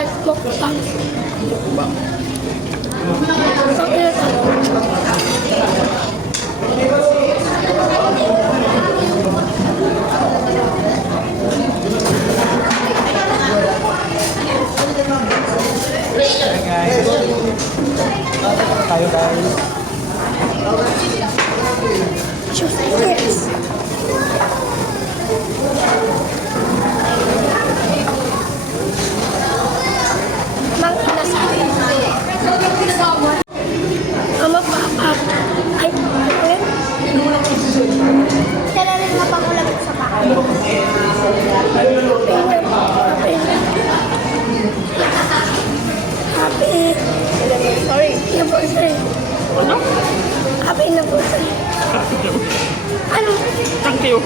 Mukbang. Mukbang. Bang. Okay. Tayo guys. Choose this. Mang inasabi. Ama papa. Ay, ulit. Kaya rin mapangulamit sa bahay. Happy. Sorry. Anniversary. Ano? Happy anniversary. Ano? Thank you.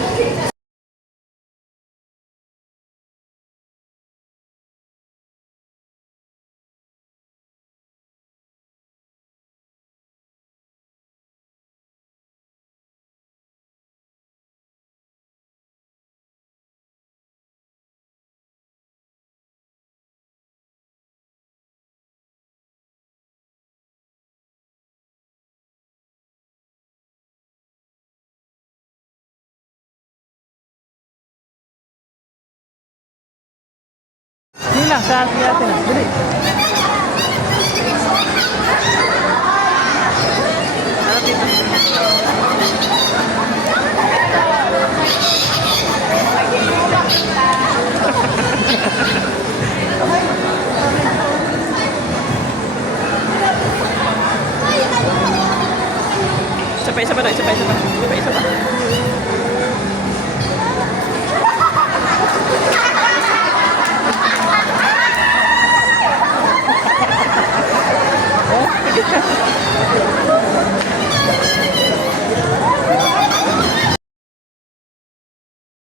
Sini lang, sa atin. Dali. Isa pa na, isa pa.